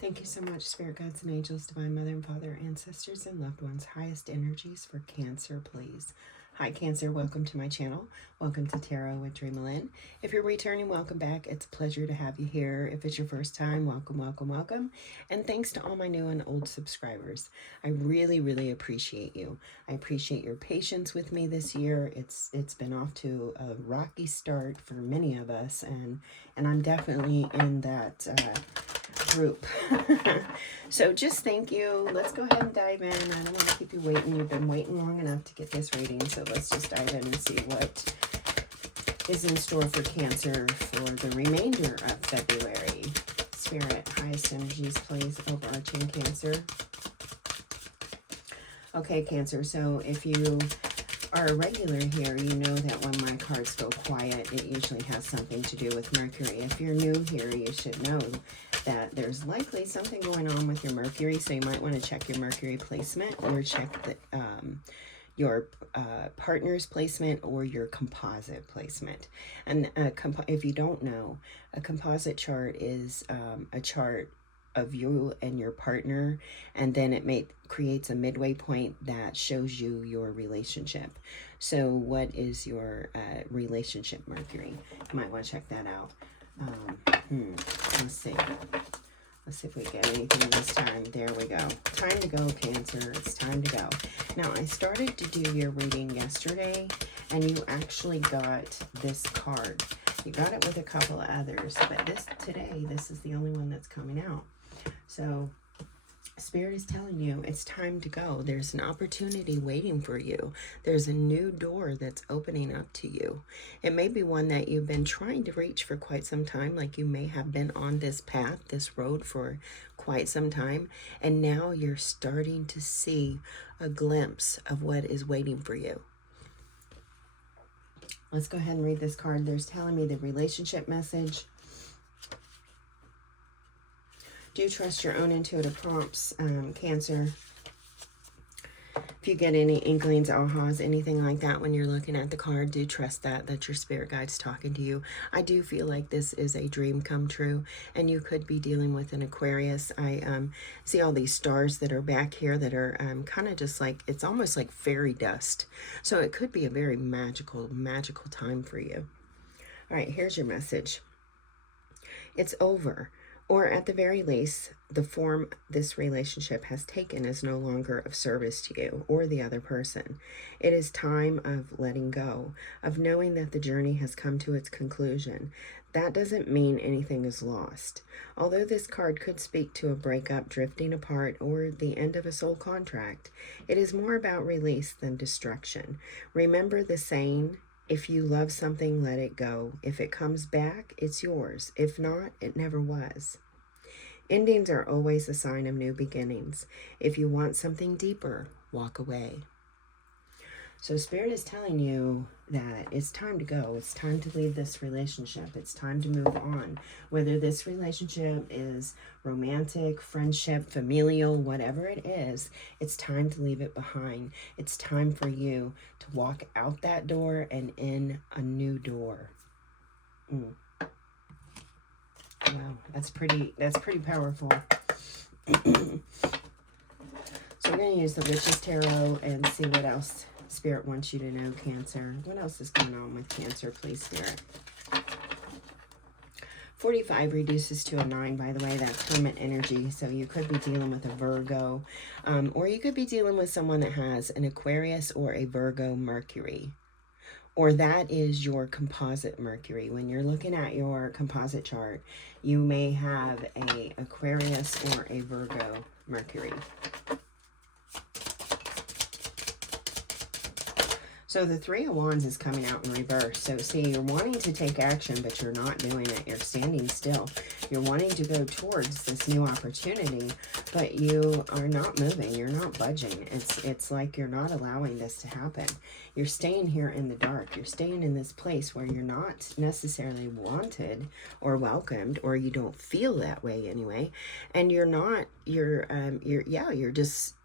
Thank you so much, Spirit Guides and Angels, Divine Mother and Father, ancestors and loved ones. Highest energies for Cancer, please. Hi, Cancer. Welcome to my channel. Welcome to Tarot with DreamaLynn. If you're returning, welcome back. It's a pleasure to have you here. If it's your first time, welcome, welcome, welcome. And thanks to all my new and old subscribers. I really, really appreciate you. I appreciate your patience with me this year. It's been off to a rocky start for many of us, and I'm definitely in that group. So just thank you. Let's go ahead and dive in. I don't want to keep you waiting. You've been waiting long enough to get this reading, so let's just dive in and see what is in store for Cancer for the remainder of February. Spirit, highest energies, please. Overarching Cancer. Okay, Cancer, so if you are a regular here, you know that when my cards go quiet, it usually has something to do with Mercury. If you're new here, you should know that there's likely something going on with your Mercury, so you might want to check your Mercury placement or check the, your partner's placement or your composite placement. And if you don't know, a composite chart is a chart of you and your partner, and then it creates a midway point that shows you your relationship. So what is your relationship Mercury? You might want to check that out. Let's see if we get anything this time. There we go. Time to go, Cancer. It's time to go. Now, I started to do your reading yesterday, and you actually got this card. You got it with a couple of others, but today, this is the only one that's coming out. So Spirit is telling you it's time to go. There's an opportunity waiting for you. There's a new door that's opening up to you. It may be one that you've been trying to reach for quite some time, like you may have been on this path, this road for quite some time, and now you're starting to see a glimpse of what is waiting for you. Let's go ahead and read this card. There's telling me the relationship message. Do trust your own intuitive prompts, Cancer. If you get any inklings, ahas, anything like that when you're looking at the card, do trust that your spirit guide's talking to you. I do feel like this is a dream come true, and you could be dealing with an Aquarius. I see all these stars that are back here that are kind of just like, it's almost like fairy dust. So it could be a very magical time for you. All right, here's your message. It's over. Or at the very least, the form this relationship has taken is no longer of service to you or the other person. It is time of letting go, of knowing that the journey has come to its conclusion. That doesn't mean anything is lost. Although this card could speak to a breakup, drifting apart, or the end of a soul contract, it is more about release than destruction. Remember the saying, if you love something, let it go. If it comes back, it's yours. If not, it never was. Endings are always a sign of new beginnings. If you want something deeper, walk away. So Spirit is telling you that it's time to go. It's time to leave this relationship. It's time to move on. Whether this relationship is romantic, friendship, familial, whatever it is, it's time to leave it behind. It's time for you to walk out that door and in a new door. Wow, that's pretty powerful. So we're going to use the Witch's Tarot and see what else Spirit wants you to know, Cancer. What else is going on with Cancer, please, Spirit? 45 reduces to a 9, by the way. That's hermit energy. So you could be dealing with a Virgo, or you could be dealing with someone that has an Aquarius or a Virgo Mercury. Or that is your composite Mercury. When you're looking at your composite chart, you may have a Aquarius or a Virgo Mercury. So the Three of Wands is coming out in reverse. So see, you're wanting to take action, but you're not doing it. You're standing still. You're wanting to go towards this new opportunity, but you are not moving. You're not budging. It's like you're not allowing this to happen. You're staying here in the dark. You're staying in this place where you're not necessarily wanted or welcomed, or you don't feel that way anyway. And you're just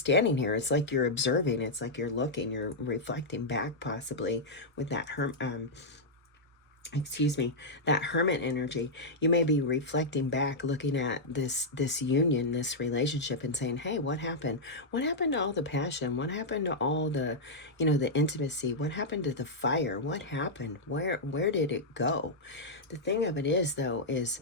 standing here. It's like you're observing. It's like you're looking, you're reflecting back possibly with that excuse me, that hermit energy. You may be reflecting back, looking at this union, this relationship, and saying, hey, what happened? What happened to all the passion? What happened to all the, you know, the intimacy? What happened to the fire? What happened? Where did it go? The thing of it is, though, is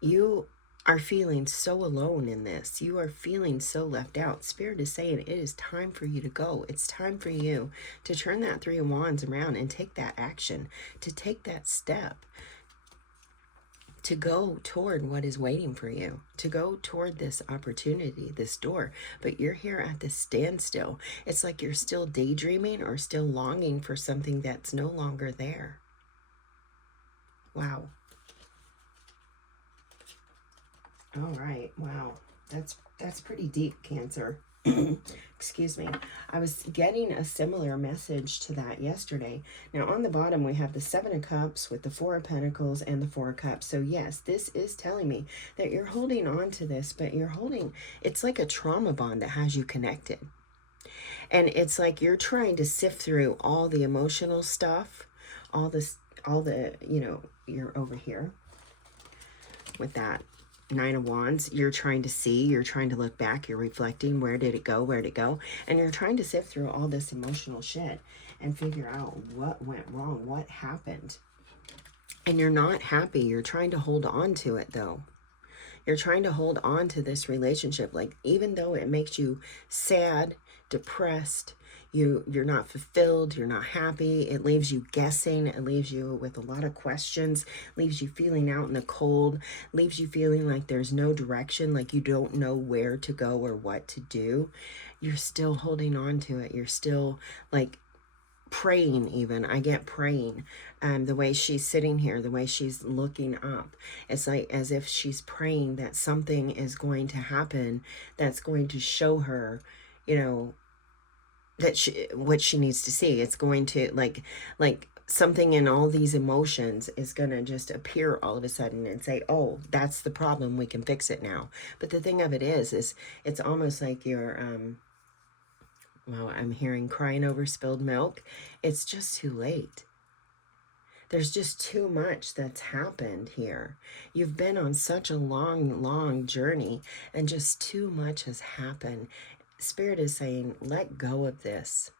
you are feeling so alone in this. You are feeling so left out. Spirit is saying it is time for you to go. It's time for you to turn that Three of Wands around and take that action, to take that step, to go toward what is waiting for you, to go toward this opportunity, this door. But you're here at this standstill. It's like you're still daydreaming or still longing for something that's no longer there. Wow. All right. Wow. That's pretty deep, Cancer. Excuse me. I was getting a similar message to that yesterday. Now, on the bottom, we have the Seven of Cups with the Four of Pentacles and the Four of Cups. So, yes, this is telling me that you're holding on to this, but it's like a trauma bond that has you connected. And it's like you're trying to sift through all the emotional stuff, all the, you know, you're over here with that Nine of Wands. You're trying to see, you're trying to look back, you're reflecting, where did it go, and you're trying to sift through all this emotional shit and figure out what went wrong, what happened. And you're not happy. You're trying to hold on to it, though. You're trying to hold on to this relationship, like, even though it makes you sad, depressed, you're not fulfilled, you're not happy, it leaves you guessing, it leaves you with a lot of questions, leaves you feeling out in the cold, leaves you feeling like there's no direction, like you don't know where to go or what to do. You're still holding on to it. You're still like praying. Even I get praying. The way she's sitting here, the way she's looking up, it's like as if she's praying that something is going to happen that's going to show her, you know, that what she needs to see. It's going to like something in all these emotions is going to just appear all of a sudden and say, oh, that's the problem, we can fix it now. But the thing of it is it's almost like you're well, I'm hearing crying over spilled milk. It's just too late. There's just too much that's happened here. You've been on such a long journey, and just too much has happened. Spirit is saying, let go of this.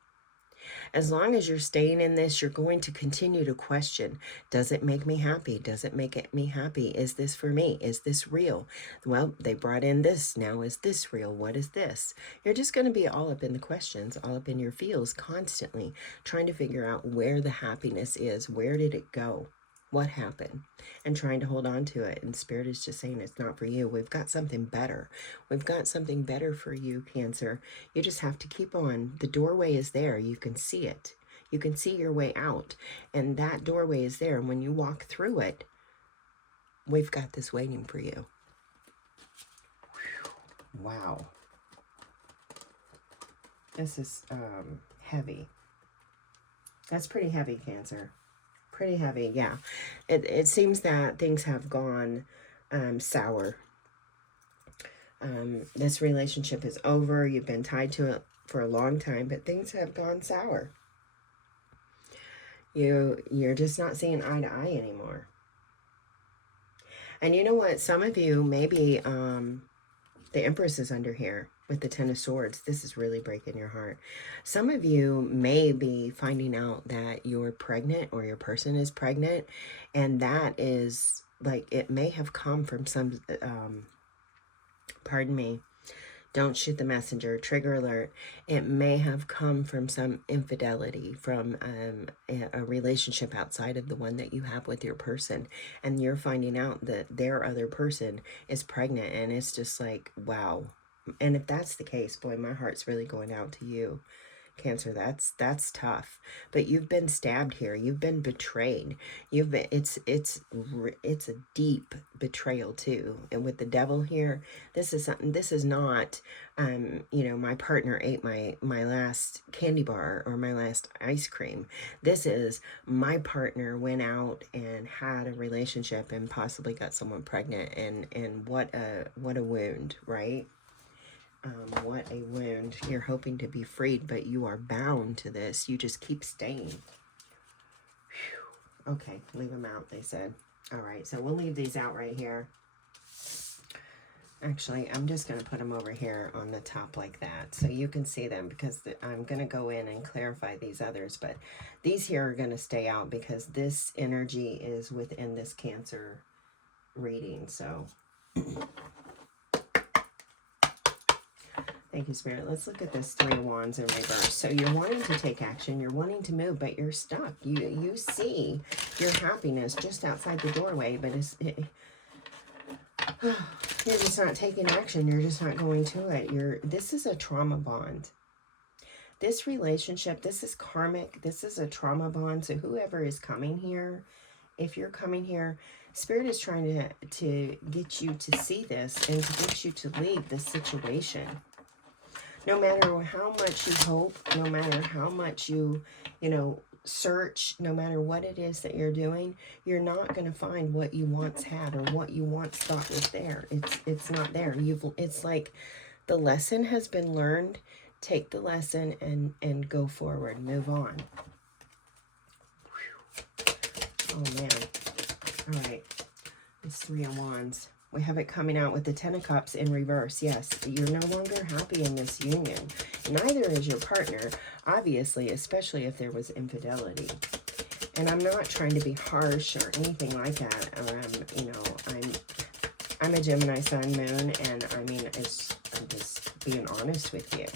As long as you're staying in this, you're going to continue to question, does it make me happy? Does it make me happy? Is this for me? Is this real? Well, they brought in this. Now, is this real? What is this? You're just going to be all up in the questions, all up in your feels constantly, trying to figure out where the happiness is. Where did it go? What happened? And trying to hold on to it. And Spirit is just saying it's not for you. We've got something better. We've got something better for you, Cancer. You just have to keep on. The doorway is there. You can see it. You can see your way out. And that doorway is there. And when you walk through it, we've got this waiting for you. Wow. This is heavy. That's pretty heavy, Cancer. Pretty heavy, yeah. It seems that things have gone sour. This relationship is over. You've been tied to it for a long time, but things have gone sour. You're just not seeing eye to eye anymore. And you know what? Some of you, maybe the Empress is under here with the Ten of Swords. This is really breaking your heart. Some of you may be finding out that you're pregnant or your person is pregnant, and that is like, it may have come from some, pardon me, don't shoot the messenger, trigger alert. It may have come from some infidelity, from a relationship outside of the one that you have with your person. And you're finding out that their other person is pregnant. And it's just like, wow. And if that's the case, boy, my heart's really going out to you, Cancer. That's tough. But you've been stabbed here. You've been betrayed. You've been, it's a deep betrayal too. And with the Devil here, this is something, this is not you know, my partner ate my last candy bar or my last ice cream. This is my partner went out and had a relationship and possibly got someone pregnant, and what a wound, right? What a wound. You're hoping to be freed, but you are bound to this. You just keep staying. Whew. Okay, leave them out, they said. All right, so we'll leave these out right here. Actually, I'm just going to put them over here on the top like that so you can see them, because I'm going to go in and clarify these others, but these here are going to stay out because this energy is within this Cancer reading. So thank you, Spirit. Let's look at this Three of Wands in reverse. So you're wanting to take action, you're wanting to move, but you're stuck. You see your happiness just outside the doorway, but you're just not taking action. You're just not going to it. This is a trauma bond. This relationship, this is karmic. This is a trauma bond. So whoever is coming here, if you're coming here, Spirit is trying to get you to see this and to get you to leave this situation. No matter how much you hope, no matter how much you search, no matter what it is that you're doing, you're not going to find what you once had or what you once thought was there. It's not there. It's like the lesson has been learned. Take the lesson and go forward. Move on. Oh man. All right. It's Three of Wands. We have it coming out with the Ten of Cups in reverse. Yes, you're no longer happy in this union. Neither is your partner, obviously, especially if there was infidelity. And I'm not trying to be harsh or anything like that. I'm a Gemini Sun, Moon, and I mean, I'm just being honest with you.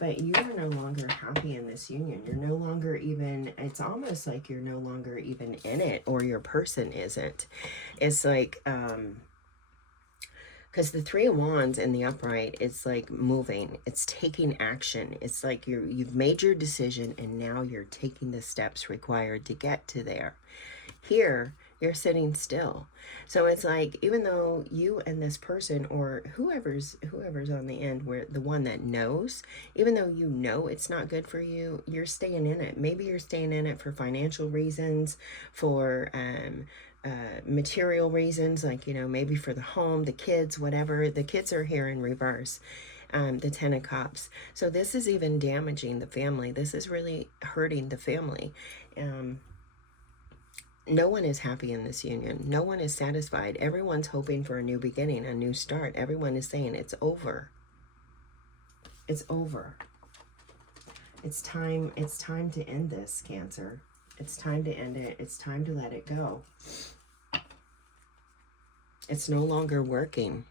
But you are no longer happy in this union. You're no longer even, it's almost like you're no longer even in it, or your person isn't. It's like, because the Three of Wands in the upright, it's like moving. It's taking action. It's like you've made your decision and now you're taking the steps required to get to there. Here, you're sitting still. So it's like, even though you and this person, or whoever's on the end, where the one that knows, even though you know it's not good for you, you're staying in it. Maybe you're staying in it for financial reasons, for material reasons, like, maybe for the home, the kids, whatever. The kids are here in reverse. The Ten of Cups. So this is even damaging the family. This is really hurting the family. No one is happy in this union. No one is satisfied. Everyone's hoping for a new beginning, a new start. Everyone is saying it's over. It's over. It's time to end this, Cancer. It's time to end it. It's time to let it go. It's no longer working.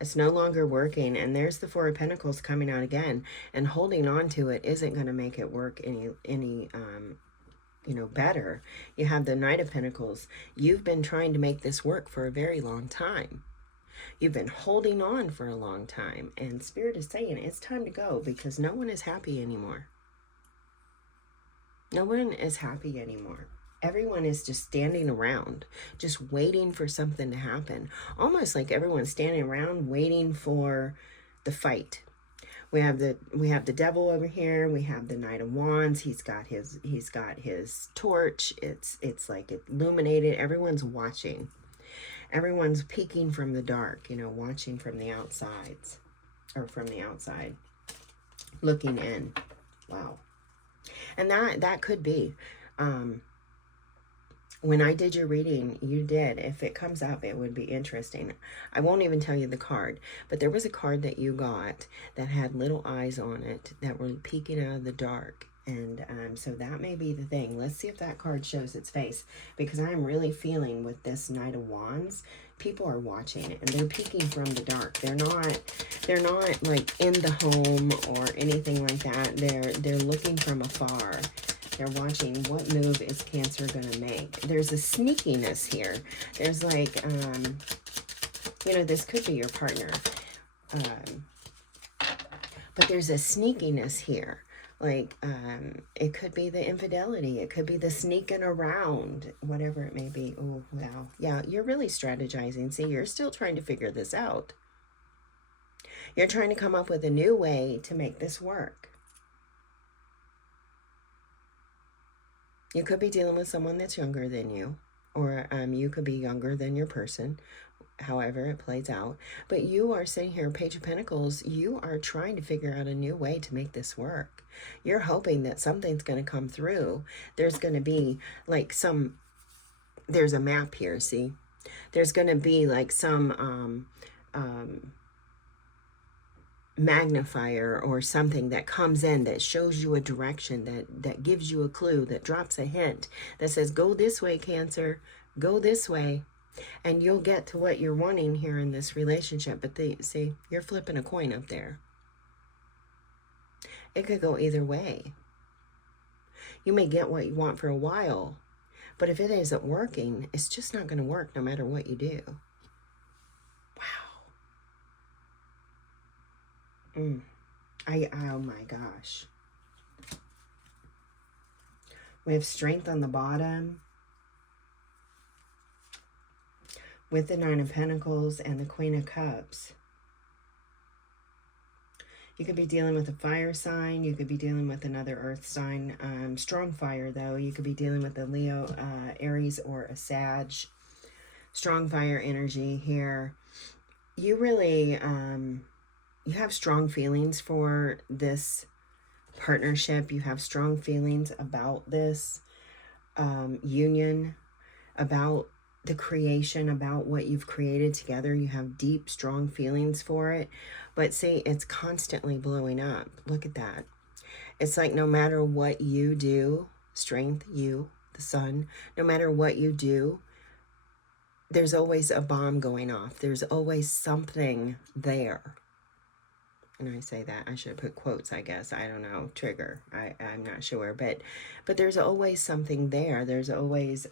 It's no longer working. And there's the Four of Pentacles coming out again. And holding on to it isn't going to make it work any better. You have the Knight of Pentacles. You've been trying to make this work for a very long time. You've been holding on for a long time. And Spirit is saying it's time to go, because no one is happy anymore. No one is happy anymore. Everyone is just standing around, just waiting for something to happen. Almost like everyone's standing around waiting for the fight. We have the Devil over here. We have the Knight of Wands. He's got his torch. It's like illuminated. Everyone's watching. Everyone's peeking from the dark, watching from the outsides, or from the outside, looking in. Wow. And that could be. When I did your reading, you did. If it comes up, it would be interesting. I won't even tell you the card, but there was a card that you got that had little eyes on it that were peeking out of the dark. And so that may be the thing. Let's see if that card shows its face, because I'm really feeling with this Knight of Wands, people are watching it and they're peeking from the dark. They're not like in the home or anything like that. They're looking from afar. They're watching what move is Cancer going to make. There's a sneakiness here. There's like, this could be your partner. But there's a sneakiness here. Like, it could be the infidelity. It could be the sneaking around, whatever it may be. Oh, wow. Yeah, you're really strategizing. See, you're still trying to figure this out. You're trying to come up with a new way to make this work. You could be dealing with someone that's younger than you, or you could be younger than your person, however it plays out. But you are sitting here, Page of Pentacles, you are trying to figure out a new way to make this work. You're hoping that something's going to come through. There's going to be like there's a map here, see? There's going to be like some magnifier or something that comes in that shows you a direction, that gives you a clue, that drops a hint, that says, go this way, Cancer, go this way, and you'll get to what you're wanting here in this relationship. But see, you're flipping a coin up there. It could go either way. You may get what you want for a while, but if it isn't working, it's just not going to work no matter what you do. Wow. Oh my gosh. We have Strength on the bottom with the Nine of Pentacles and the Queen of Cups. You could be dealing with a fire sign. You could be dealing with another earth sign. Strong fire, though. You could be dealing with a Leo, Aries, or a Sag. Strong fire energy here. You really, you have strong feelings for this partnership. You have strong feelings about this union, about the creation, about what you've created together. You have deep, strong feelings for it. But see, it's constantly blowing up. Look at that. It's like no matter what you do, Strength, you, the sun, no matter what you do, there's always a bomb going off. There's always something there. And I say that, I should have put quotes, I guess. I don't know, trigger. I'm not sure. But there's always something there. There's always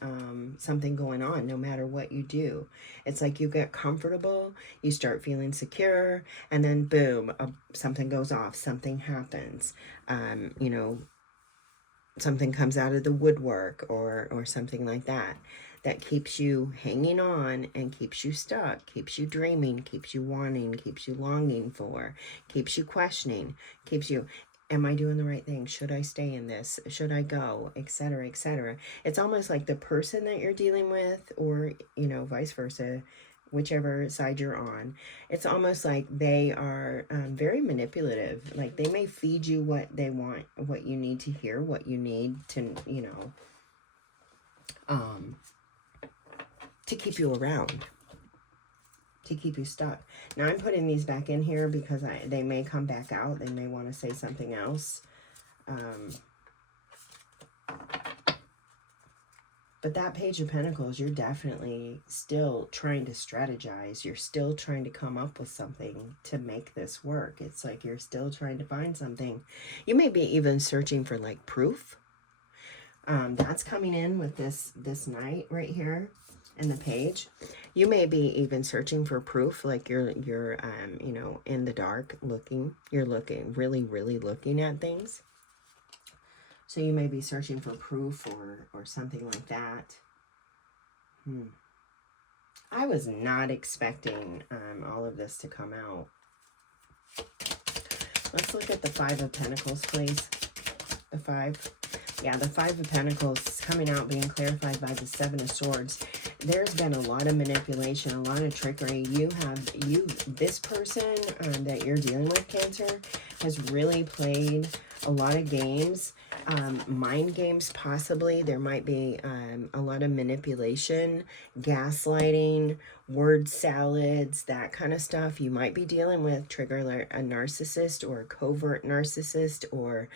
something going on no matter what you do. It's like you get comfortable, you start feeling secure, and then boom, something goes off, something happens. You know, something comes out of the woodwork or something like that. That keeps you hanging on and keeps you stuck, keeps you dreaming, keeps you wanting, keeps you longing for, keeps you questioning, keeps you, am I doing the right thing? Should I stay in this? Should I go? Etc., etc. It's almost like the person that you're dealing with, or, you know, vice versa, whichever side you're on, it's almost like they are very manipulative. Like they may feed you what they want, what you need to hear, what you need to, you know, to keep you around, to keep you stuck. Now I'm putting these back in here because they may come back out. They may want to say something else. But that Page of Pentacles, you're definitely still trying to strategize. You're still trying to come up with something to make this work. It's like you're still trying to find something. You may be even searching for like proof. That's coming in with this Knight right here. In the page, you may be even searching for proof, like you're you know, in the dark looking. You're looking, really looking at things. So you may be searching for proof or something like that. I was not expecting all of this to come out. Let's look at the Five of Pentacles, please. The Five. Yeah, the Five of Pentacles is coming out, being clarified by the Seven of Swords. There's been a lot of manipulation, a lot of trickery. This person that you're dealing with, Cancer, has really played a lot of games, mind games possibly. There might be a lot of manipulation, gaslighting, word salads, that kind of stuff. You might be dealing with a narcissist or a covert narcissist, or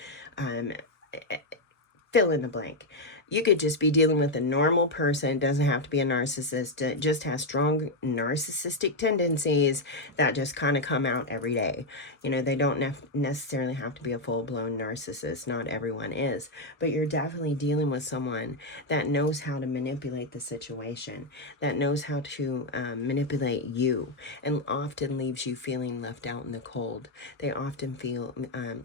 fill in the blank. You could just be dealing with a normal person. Doesn't have to be a narcissist. It just has strong narcissistic tendencies that just kind of come out every day. You know, they don't necessarily have to be a full-blown narcissist. Not everyone is. But you're definitely dealing with someone that knows how to manipulate the situation, that knows how to manipulate you, and often leaves you feeling left out in the cold. They often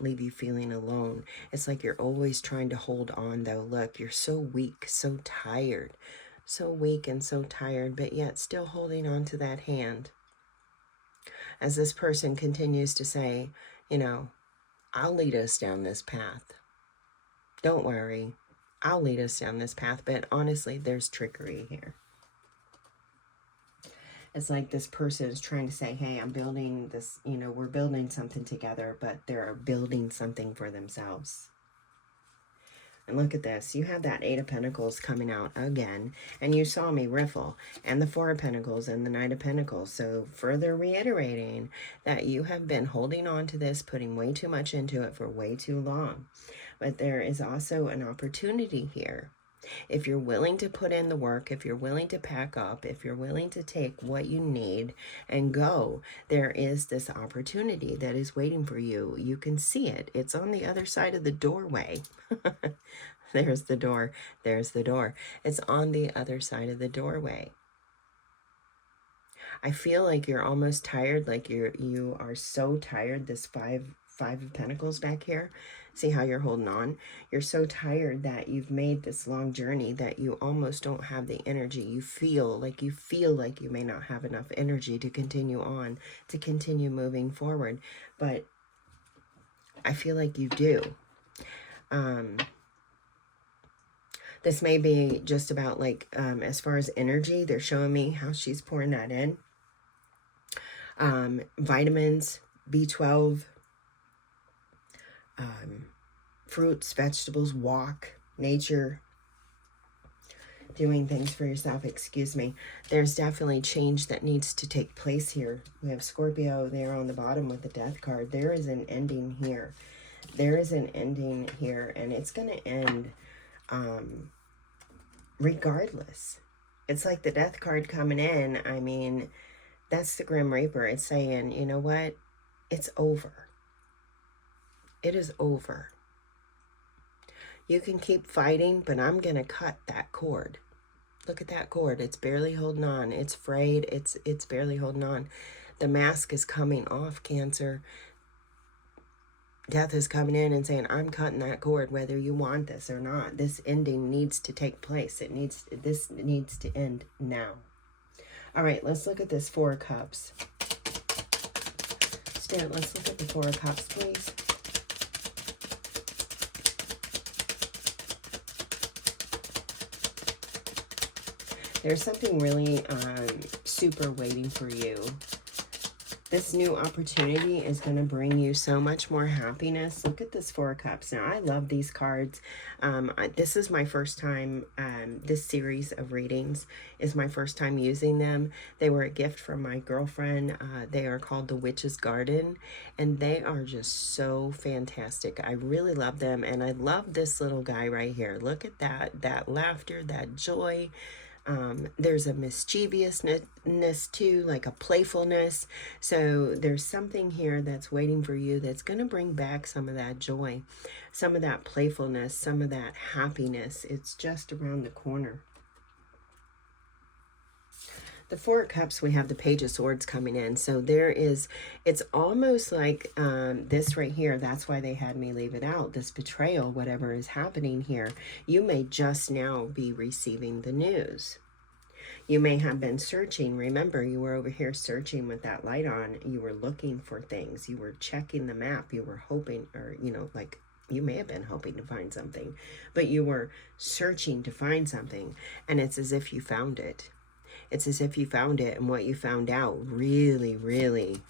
leave you feeling alone. It's like you're always trying to hold on, though. Look, you're so weak, so tired, so weak and so tired, but yet still holding on to that hand. As this person continues to say, you know, I'll lead us down this path. Don't worry, I'll lead us down this path. But honestly, there's trickery here. It's like this person is trying to say, hey, I'm building this, you know, we're building something together, but they're building something for themselves. And look at this. You have that Eight of Pentacles coming out again. And you saw me riffle. And the Four of Pentacles and the Knight of Pentacles. So further reiterating that you have been holding on to this, putting way too much into it for way too long. But there is also an opportunity here. If you're willing to put in the work, if you're willing to pack up, if you're willing to take what you need and go, there is this opportunity that is waiting for you. You can see it. It's on the other side of the doorway. There's the door. There's the door. It's on the other side of the doorway. I feel like you're almost tired, like you are so tired. This five of Pentacles back here. See how you're holding on? You're so tired that you've made this long journey that you almost don't have the energy. You feel like you may not have enough energy to continue on, to continue moving forward. But I feel like you do. This may be just about like, as far as energy, they're showing me how she's pouring that in. Vitamins, B12, fruits, vegetables, walk, nature, doing things for yourself, excuse me. There's definitely change that needs to take place here. We have Scorpio there on the bottom with the Death card. There is an ending here. There is an ending here, and it's going to end regardless. It's like the Death card coming in. I mean, that's the Grim Reaper. It's saying, you know what? It's over. It is over. You can keep fighting, but I'm going to cut that cord. Look at that cord. It's barely holding on. It's frayed. It's barely holding on. The mask is coming off, Cancer. Death is coming in and saying, I'm cutting that cord whether you want this or not. This ending needs to take place. This needs to end now. All right, let's look at this Four of Cups. Spirit, let's look at the Four of Cups, please. There's something really super waiting for you. This new opportunity is going to bring you so much more happiness. Look at this Four of Cups. Now, I love these cards. This is my first time, this series of readings is my first time using them. They were a gift from my girlfriend. They are called The Witch's Garden, and they are just so fantastic. I really love them, and I love this little guy right here. Look at that laughter, that joy. There's a mischievousness too, like a playfulness. So there's something here that's waiting for you that's going to bring back some of that joy, some of that playfulness, some of that happiness. It's just around the corner. The Four of Cups, we have the Page of Swords coming in. So there is, it's almost like this right here. That's why they had me leave it out. This betrayal, whatever is happening here. You may just now be receiving the news. You may have been searching. Remember, you were over here searching with that light on. You were looking for things. You were checking the map. You were hoping, or, you know, like, you may have been hoping to find something. But you were searching to find something. And it's as if you found it. It's as if you found it, and what you found out really, really,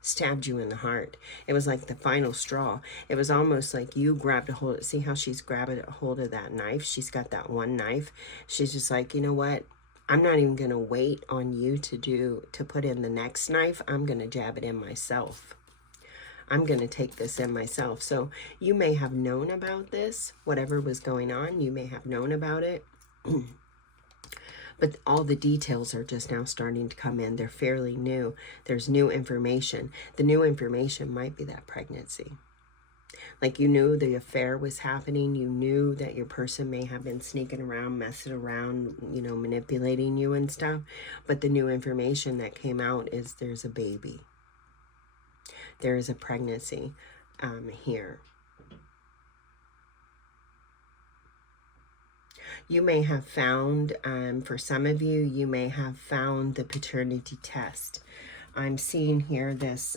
stabbed you in the heart. It was like the final straw. It was almost like you grabbed a hold. See how she's grabbing a hold of that knife? She's got that one knife. She's just like, you know what? I'm not even going to wait on you to put in the next knife. I'm going to jab it in myself. I'm going to take this in myself. So you may have known about this, whatever was going on. You may have known about it. But all the details are just now starting to come in. They're fairly new. There's new information. The new information might be that pregnancy. Like, you knew the affair was happening. You knew that your person may have been sneaking around, messing around, you know, manipulating you and stuff. But the new information that came out is there's a baby. There is a pregnancy here. You may have found, for some of you, you may have found the paternity test. I'm seeing here this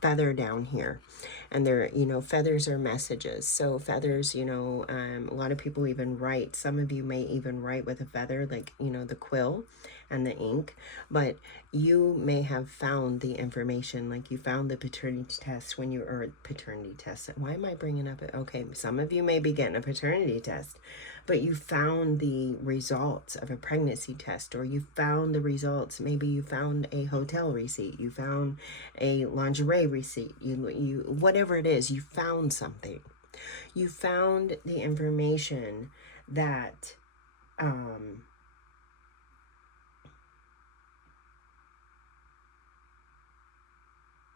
feather down here. And there, you know, feathers are messages. So feathers, you know, a lot of people even write. Some of you may even write with a feather, like, you know, the quill and the ink, but you may have found the information, like you found the paternity test when you, or paternity test. Why am I bringing up it? Okay, some of you may be getting a paternity test, but you found the results of a pregnancy test, or you found the results, maybe you found a hotel receipt, you found a lingerie receipt, you whatever it is, you found something. You found the information that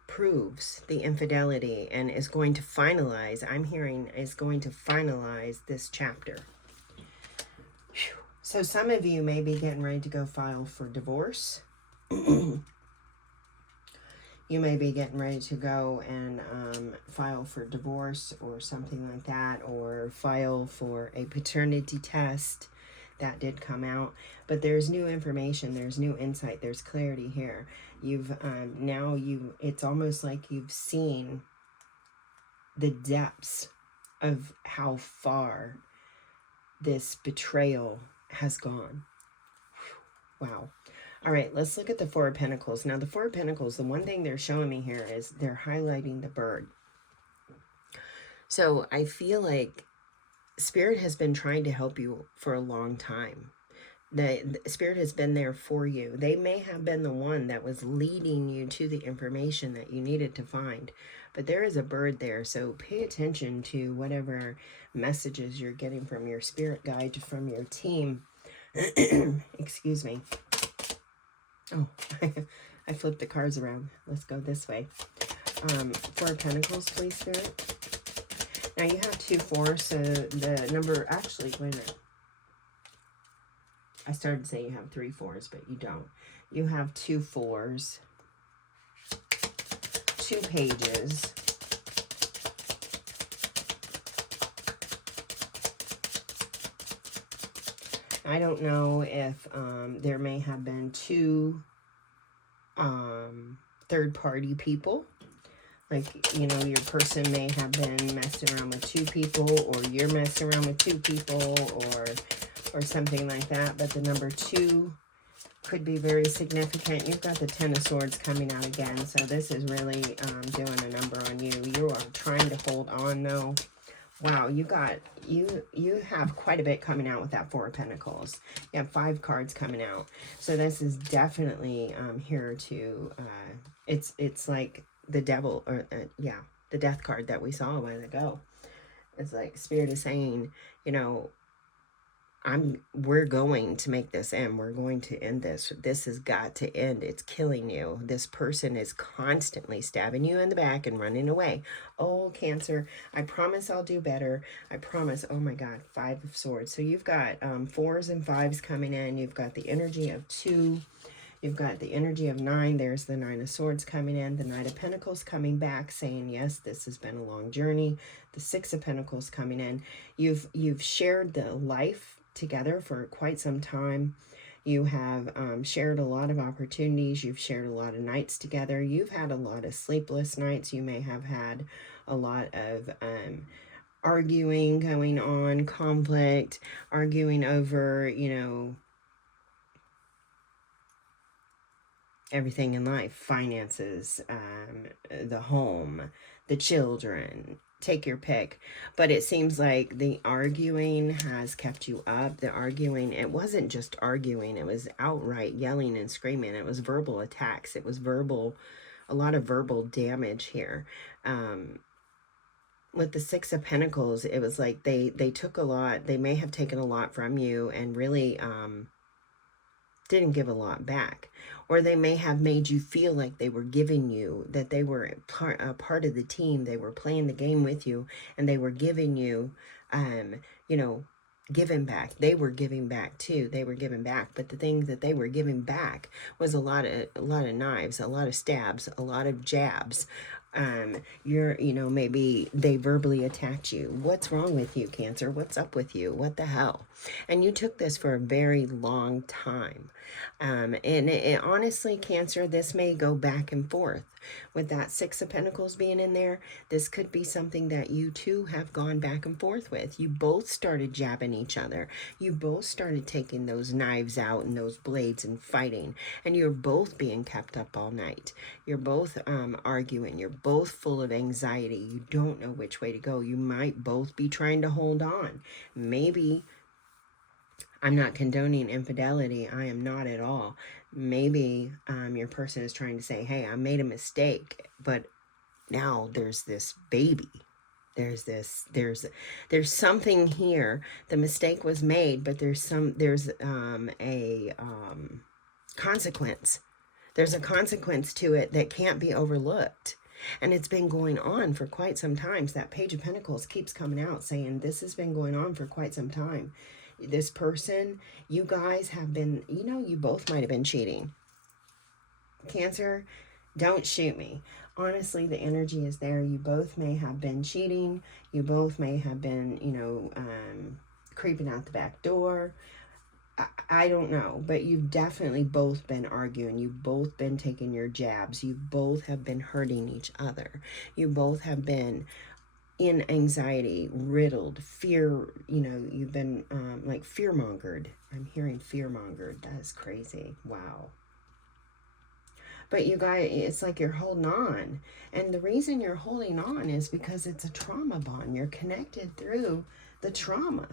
proves the infidelity and is going to finalize, I'm hearing, is going to finalize this chapter. Whew. So some of you may be getting ready to go file for divorce. You may be getting ready to go and file for divorce or something like that, or file for a paternity test. That did come out, but there's new information, there's new insight, there's clarity here. You've it's almost like you've seen the depths of how far this betrayal has gone. Wow. All right, let's look at the Four of Pentacles. Now, the Four of Pentacles, the one thing they're showing me here is they're highlighting the bird. So I feel like Spirit has been trying to help you for a long time. The Spirit has been there for you. They may have been the one that was leading you to the information that you needed to find. But there is a bird there, so pay attention to whatever messages you're getting from your spirit guide, from your team. Excuse me. Oh, I flipped the cards around. Let's go this way. Four of Pentacles, please, Spirit. Now you have 2 4s, so the number, actually, wait a minute. I started to say you have 3 4s, but you don't. You have 2 4s, 2 pages, I don't know if there may have been 2 third-party people. Like, you know, your person may have been messing around with 2 people, or you're messing around with 2 people, or something like that. But the number 2 could be very significant. You've got the Ten of Swords coming out again, so this is really doing a number on you. You are trying to hold on, though. Wow, you have quite a bit coming out with that Four of Pentacles. You have 5 cards coming out, so this is definitely here to. It's like the devil, or yeah, the Death card that we saw a while ago. It's like Spirit is saying, you know, we're going to make this end. We're going to end this. This has got to end. It's killing you. This person is constantly stabbing you in the back and running away. Oh, Cancer, I promise I'll do better. I promise. Oh my God, 5 of Swords. So you've got 4s and 5s coming in. You've got the energy of 2. You've got the energy of 9. There's the 9 of Swords coming in. The Knight of Pentacles coming back, saying, yes, this has been a long journey. The 6 of Pentacles coming in. You've shared the life together for quite some time. You have shared a lot of opportunities. You've shared a lot of nights together. You've had a lot of sleepless nights. You may have had a lot of arguing going on, conflict, arguing over, you know, everything in life, finances, the home, the children, take your pick. But it seems like the arguing has kept you up. The arguing, it wasn't just arguing, it was outright yelling and screaming. It was verbal attacks. It was a lot of verbal damage here. With the 6 of Pentacles, it was like they took a lot. They may have taken a lot from you and really didn't give a lot back. Or they may have made you feel like they were giving you, that they were a part of the team. They were playing the game with you, and they were giving you, you know, giving back. They were giving back too. They were giving back. But the thing that they were giving back was a lot of knives, a lot of stabs, a lot of jabs. Maybe they verbally attacked you. What's wrong with you, Cancer? What's up with you? What the hell? And you took this for a very long time. Honestly, Cancer, this may go back and forth. With that Six of Pentacles being in there, this could be something that you two have gone back and forth with. You both started jabbing each other. You both started taking those knives out and those blades and fighting. And you're both being kept up all night. You're both arguing. You're both full of anxiety. You don't know which way to go. You might both be trying to hold on. Maybe, I'm not condoning infidelity. I am not at all. Maybe your person is trying to say, hey, I made a mistake, but now there's this baby. There's something here. The mistake was made, but there's a consequence. There's a consequence to it that can't be overlooked. And it's been going on for quite some time. So that Page of Pentacles keeps coming out saying this has been going on for quite some time. This person, you guys have been, you both might have been cheating. Cancer, don't shoot me. Honestly, the energy is there. You both may have been cheating. You both may have been, creeping out the back door. I don't know, but you've definitely both been arguing. You've both been taking your jabs. You both have been hurting each other. You both have been in anxiety, riddled, fear, you've been like fear-mongered. I'm hearing fear-mongered. That is crazy. Wow. But you guys, it's like you're holding on. And the reason you're holding on is because it's a trauma bond. You're connected through the trauma.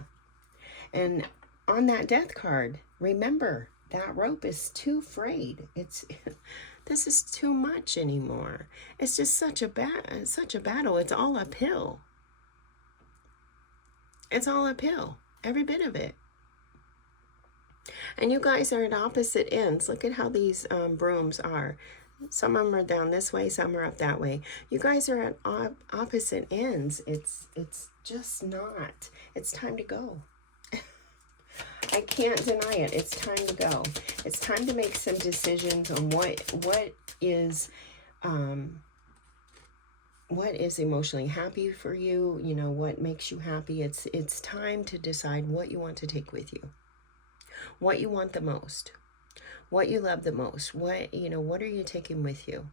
And on that death card, remember, that rope is too frayed. This is too much anymore. It's just such a battle. It's all uphill. It's all uphill. Every bit of it. And you guys are at opposite ends. Look at how these brooms are. Some of them are down this way, some are up that way. You guys are at opposite ends. It's just not. It's time to go. I can't deny it. It's time to go. It's time to make some decisions on what is emotionally happy for you. What makes you happy. It's time to decide what you want to take with you, what you want the most, what you love the most. What are you taking with you?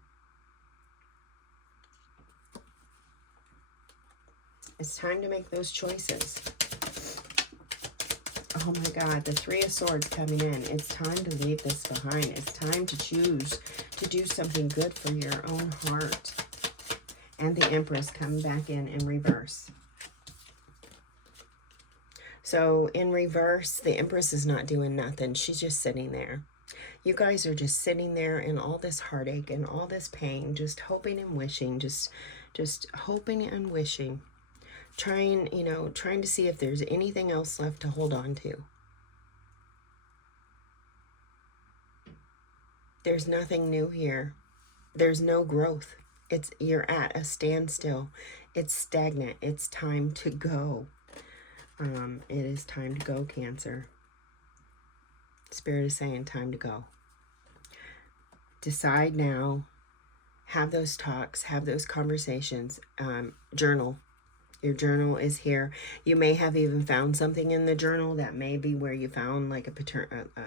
It's time to make those choices. Oh my God, the Three of Swords coming in. It's time to leave this behind. It's time to choose to do something good for your own heart. And the Empress coming back in reverse. So in reverse, the Empress is not doing nothing. She's just sitting there. You guys are just sitting there in all this heartache and all this pain, just hoping and wishing, just hoping and wishing. Trying to see if there's anything else left to hold on to. There's nothing new here. There's no growth. You're at a standstill. It's stagnant. It's time to go. It is time to go, Cancer. Spirit is saying time to go. Decide now. Have those talks. Have those conversations. Journal. Your journal is here. You may have even found something in the journal that may be where you found like a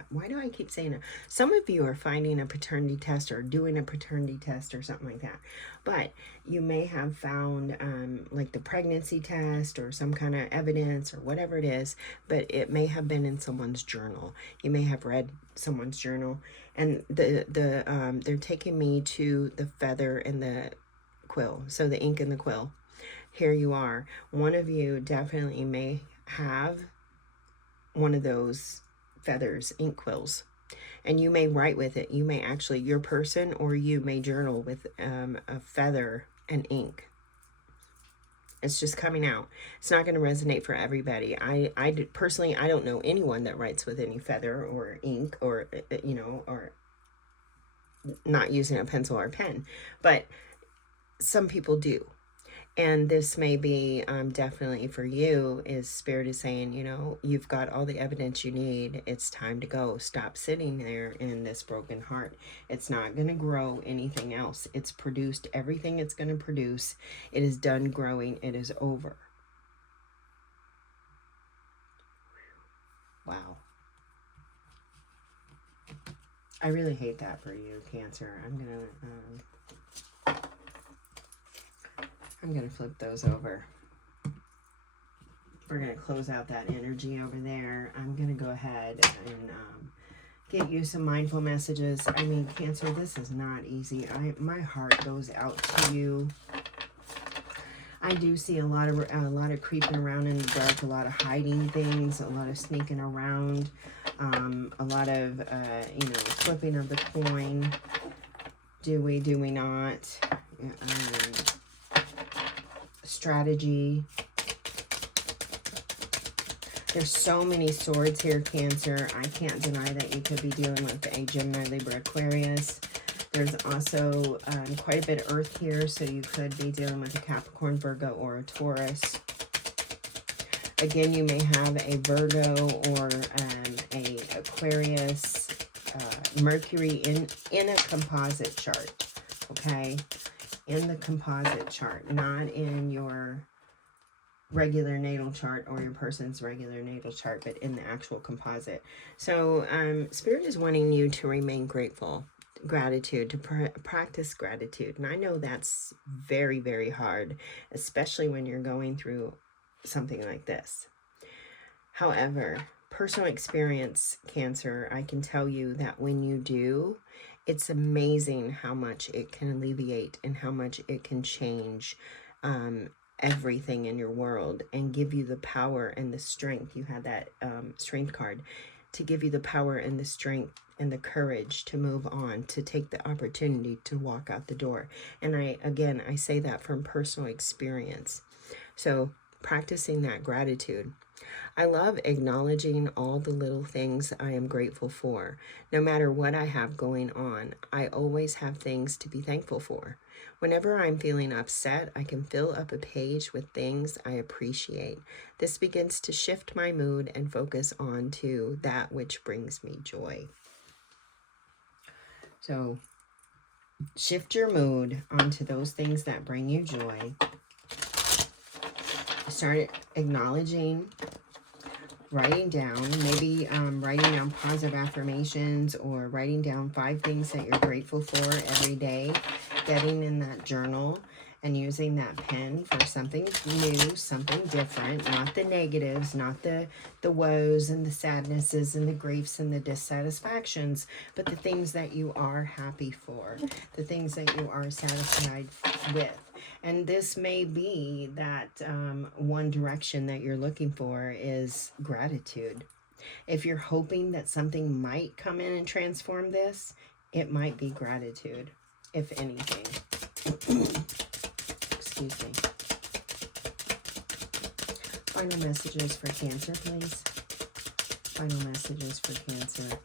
why do I keep saying it? Some of you are finding a paternity test or doing a paternity test or something like that. But you may have found like the pregnancy test or some kind of evidence or whatever it is. But it may have been in someone's journal. You may have read someone's journal. And they're taking me to the feather and the quill. So the ink and the quill. Here you are. One of you definitely may have one of those feathers, ink quills, and you may write with it. You may actually, your person or you may journal with a feather and ink. It's just coming out. It's not going to resonate for everybody. I personally, I don't know anyone that writes with any feather or ink or, or not using a pencil or a pen, but some people do. And this may be definitely for you, is Spirit is saying, you know, you've got all the evidence you need. It's time to go. Stop sitting there in this broken heart. It's not going to grow anything else. It's produced everything it's going to produce. It is done growing. It is over. Wow. I really hate that for you, Cancer. I'm gonna flip those over. We're gonna close out that energy over there. I'm gonna go ahead and get you some mindful messages. I mean, Cancer, this is not easy. My heart goes out to you. I do see a lot of creeping around in the dark, a lot of hiding things, a lot of sneaking around, a lot of you know, flipping of the coin. Do we not? Strategy. There's so many swords here, Cancer. I can't deny that you could be dealing with a Gemini, Libra, Aquarius. There's also quite a bit of earth here, so you could be dealing with a Capricorn, Virgo, or a Taurus. Again, you may have a Virgo or a Aquarius, Mercury in a composite chart, okay? In the composite chart, not in your regular natal chart or your person's regular natal chart, but in the actual composite. So Spirit is wanting you to remain grateful, gratitude, to practice gratitude. And I know that's very, very hard, especially when you're going through something like this. However, personal experience, Cancer, I can tell you that when you do, it's amazing how much it can alleviate and how much it can change everything in your world and give you the power and the strength. You had that strength card to give you the power and the strength and the courage to move on, to take the opportunity to walk out the door. And I say that from personal experience. So practicing that gratitude. I love acknowledging all the little things I am grateful for. No matter what I have going on, I always have things to be thankful for. Whenever I'm feeling upset, I can fill up a page with things I appreciate. This begins to shift my mood and focus on to that which brings me joy. So shift your mood onto those things that bring you joy. Start acknowledging, writing down, maybe writing down positive affirmations or writing down 5 things that you're grateful for every day, getting in that journal and using that pen for something new, something different, not the negatives, not the woes and the sadnesses and the griefs and the dissatisfactions, but the things that you are happy for, the things that you are satisfied with. And this may be that one direction that you're looking for is gratitude. If you're hoping that something might come in and transform this, it might be gratitude, if anything. Excuse me. Final messages for Cancer, please. Final messages for Cancer.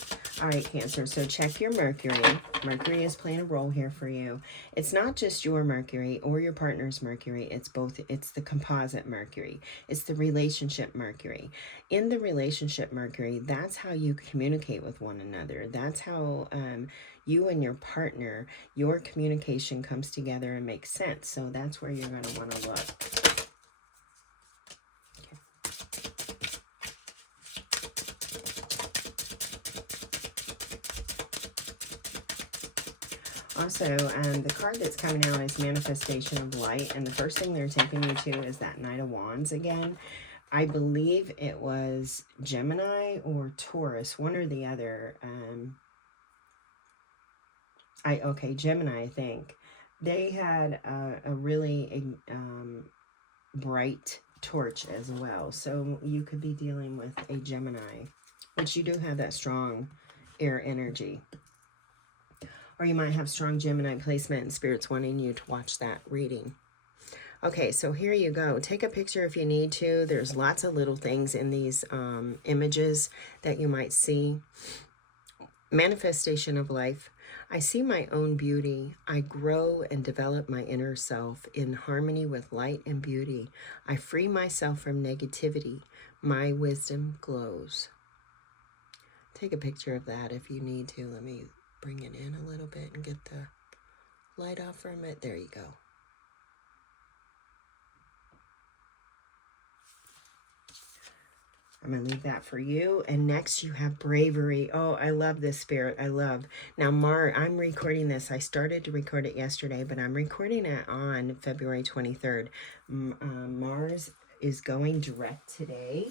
All right, Cancer, so check your Mercury. Mercury is playing a role here for you. It's not just your Mercury or your partner's Mercury. It's both. It's the composite Mercury. It's the relationship Mercury. In the relationship Mercury, that's how you communicate with one another. That's how you and your partner, your communication comes together and makes sense. So that's where you're going to want to look. Also, the card that's coming out is Manifestation of Light, and the first thing they're taking you to is that Knight of Wands again. I believe it was Gemini or Taurus, one or the other. Gemini, I think. They had a really bright torch as well, so you could be dealing with a Gemini, which you do have that strong air energy. Or you might have strong Gemini placement and Spirit's wanting you to watch that reading. Okay, so here you go. Take a picture if you need to. There's lots of little things in these images that you might see. Manifestation of life. I see my own beauty. I grow and develop my inner self in harmony with light and beauty. I free myself from negativity. My wisdom glows. Take a picture of that if you need to. Let me bring it in a little bit and get the light off from it. There you go. I'm going to leave that for you. And next you have bravery. Oh, I love this, Spirit. I love. Now, I'm recording this. I started to record it yesterday, but I'm recording it on February 23rd. Mars is going direct today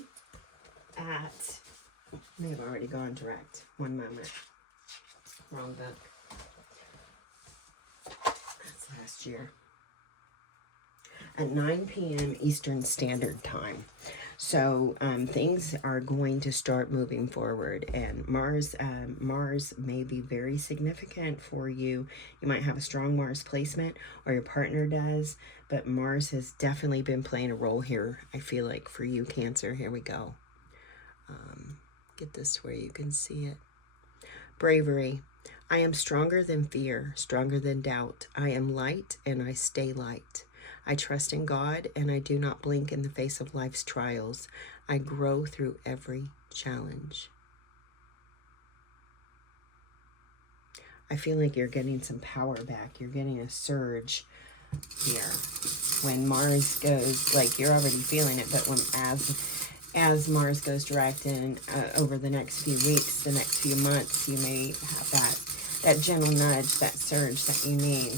at... May have already gone direct. One moment. Wrong book. That's last year. At 9 p.m. Eastern Standard Time. So things are going to start moving forward, and Mars may be very significant for you. You might have a strong Mars placement, or your partner does, but Mars has definitely been playing a role here, I feel like, for you, Cancer. Here we go. Get this to where you can see it. Bravery. I am stronger than fear, stronger than doubt. I am light, and I stay light. I trust in God, and I do not blink in the face of life's trials. I grow through every challenge. I feel like you're getting some power back. You're getting a surge here. When Mars goes, like, you're already feeling it, but when as Mars goes direct and over the next few weeks, the next few months, you may have that gentle nudge, that surge that you need.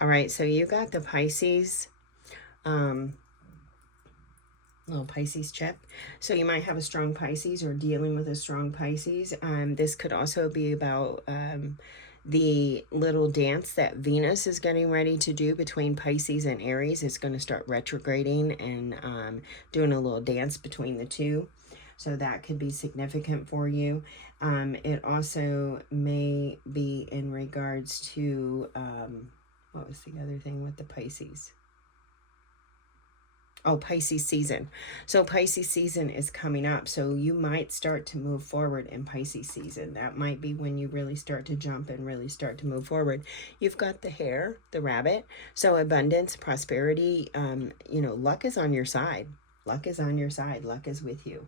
All right, so you got the Pisces, little Pisces chip. So you might have a strong Pisces or dealing with a strong Pisces. This could also be about the little dance that Venus is getting ready to do between Pisces and Aries. It's going to start retrograding and doing a little dance between the two. So that could be significant for you. It also may be in regards to... what was the other thing with the Pisces? Oh, Pisces season. So Pisces season is coming up. So you might start to move forward in Pisces season. That might be when you really start to jump and really start to move forward. You've got the hare, the rabbit. So abundance, prosperity, luck is on your side. Luck is on your side. Luck is with you.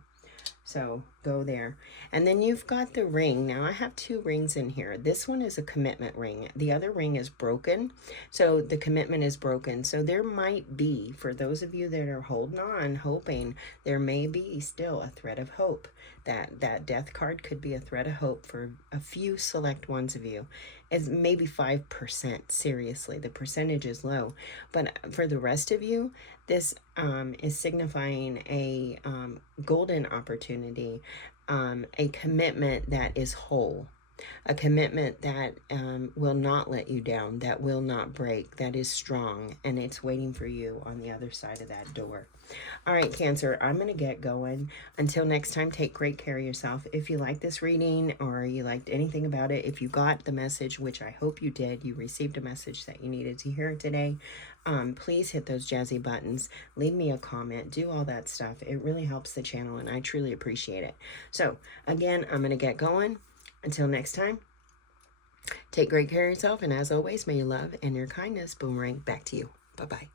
So go there. And then you've got the ring. Now I have two rings in here. This one is a commitment ring. The other ring is broken. So the commitment is broken. So there might be, for those of you that are holding on, hoping, there may be still a thread of hope. That death card could be a thread of hope for a few select ones of you. It's maybe 5%, seriously. The percentage is low. But for the rest of you, this is signifying a golden opportunity, a commitment that is whole, a commitment that will not let you down, that will not break, that is strong, and it's waiting for you on the other side of that door. All right, Cancer, I'm going to get going. Until next time, take great care of yourself. If you like this reading or you liked anything about it, if you got the message, which I hope you did, you received a message that you needed to hear today, please hit those jazzy buttons, leave me a comment, do all that stuff. It really helps the channel, and I truly appreciate it. So, again, I'm going to get going. Until next time, take great care of yourself, and as always, may your love and your kindness boomerang back to you. Bye-bye.